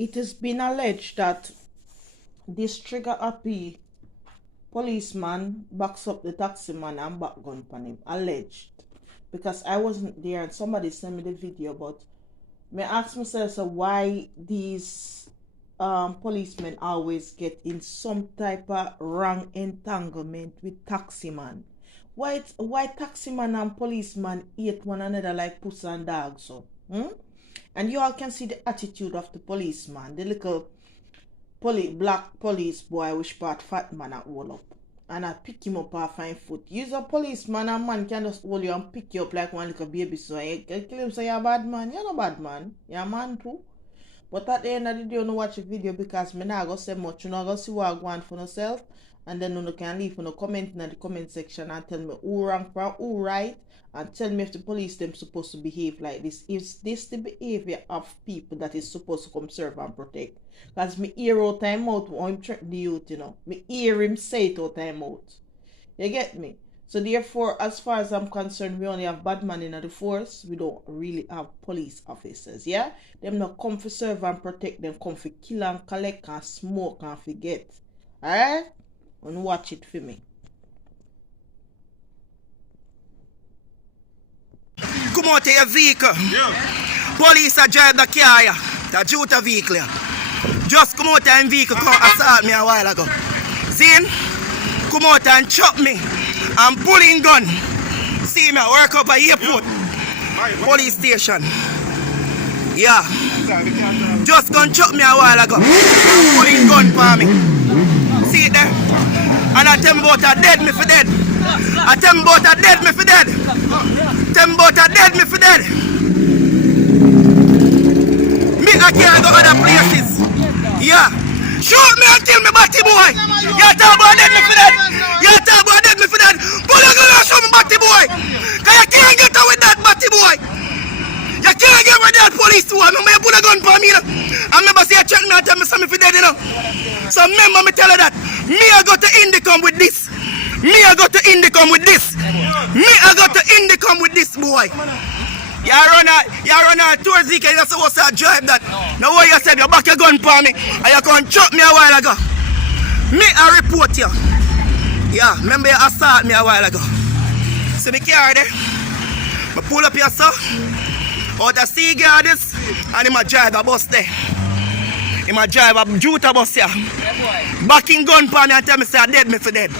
it has been alleged that this trigger happy policeman backs up the taxi man and back gun on him. Alleged. Because I wasn't there and somebody sent me the video, but me ask myself, so why these policemen always get in some type of wrong entanglement with taxi man? Why taxi man and policeman hate one another like puss and dog so? And you all can see the attitude of the policeman, the little black police boy which part fat man at all up. And I pick him up off fine foot. Use a policeman and man can just hold you and pick you up like one little baby. So I can kill him say you're a bad man. You're not a bad man. You're a man too. But at the end of the day, you don't watch the video because me not go say much. You know, go see what I want for yourself. And then you can leave a comment in the comment section and tell me who wrong for who right. And tell me if the police them supposed to behave like this. Is this the behavior of people that is supposed to come serve and protect? Because me hear all time out when him threaten the youth, you know. Me hear him say it all time out. You get me? So therefore, as far as I'm concerned, we only have bad man in the force. We don't really have police officers, yeah? Them not come for serve and protect, them come for kill and collect and smoke and forget. Alright? And watch it for me. Come out to your vehicle. Yeah. Police are drive the car, the Jota vehicle. Just come out and vehicle come assault me a while ago. See him? Come out and chop me and pulling gun. See me work up at airport. Yeah. Police station. Yeah. Just gonna chop me a while ago. Pulling gun for me. See it there? And I tell me about a dead me for dead. I tell me about a dead me for dead. Tell me about a dead me for dead. Me I can't go other places. Yeah. Shoot me and kill me, batty boy. You talk about dead me for dead. You talk about dead me for dead. Pull a gun and shoot me, batty boy. Cause you can't get away with that, batty boy. You can't get with that police too. I remember you put a gun for me, you know. I remember say you threaten me and tell me something for dead, you know. So remember me tell her that. Me I go to Indicom with this. Me I go to Indicom with this. Me I go to Indicom with this boy. You run a tour Zika, you're supposed to drive that. Now what you said, you back your gun for me and you come chop me a while ago. Me I report you. Yeah, remember you assault me a while ago. See me car there? I pull up here so out the sea guards and he might drive a bus there. He might drive a Jota bus here. Backing gun for me and tell me say I dead me for dead.